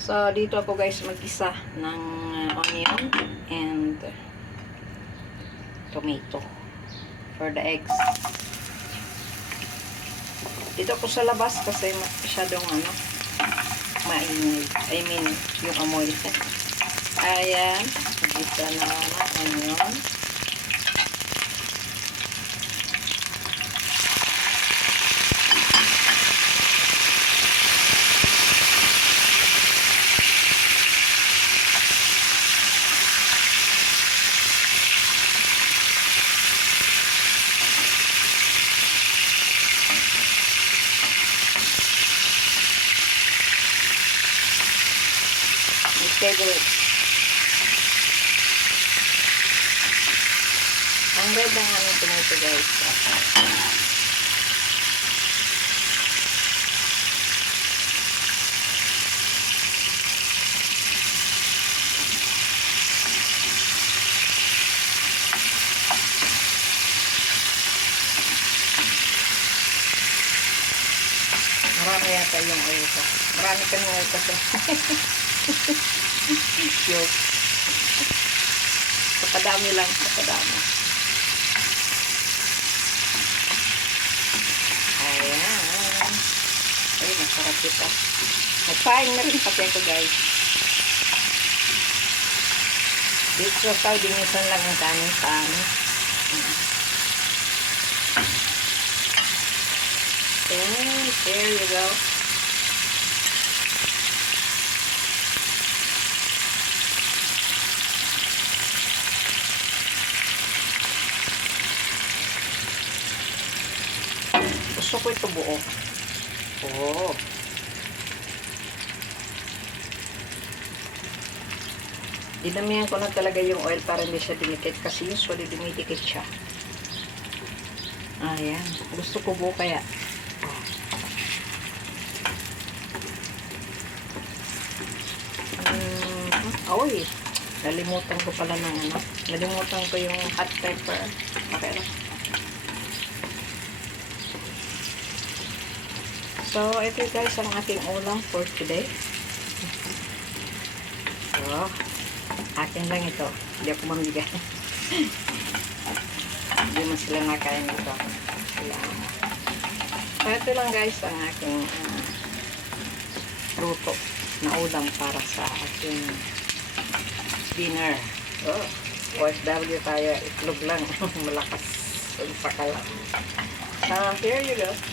So, dito ako guys mag-isa ng uh, onion and tomato for the eggs. Dito ako sa labas kasi masyadong ano, maingay. I mean, yung amoy. Ayan, mag-isa na ng onion. Favorite. Ang red ang aming tomato guys. Marami yata yung oil ko. Marami kami oil kasi. Joke. Papadami lang, papadami. Ayan. Ay, masarap ito. Nagpaing na rin pati ako, guys. Dito sa Saudi, minsan lang ang kanin sa amin. And there you go. Gusto ko ito buo. Oo. Dinamihan ko na talaga yung oil para hindi siya dumikit kasi usually dumidikit siya. Ayan. Gusto ko buo kaya. Mm, oy. Nalimutan ko pala ng ano. Nalimutan ko yung hot pepper. Okay lang. So, ito guys ang ating ulam for today. So, akin lang ito. Hindi ako mamigay. Hindi mo sila nakain dito. Sila. So, ito lang guys ang aking ah, luto na ulam para sa ating dinner. Oh, OFW tayo. Itlog lang. Malakas. Pagpakalam. So, here you go.